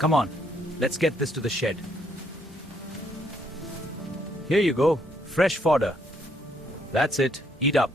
Come on, let's get this to the shed. Here you go, fresh fodder. That's it, eat up.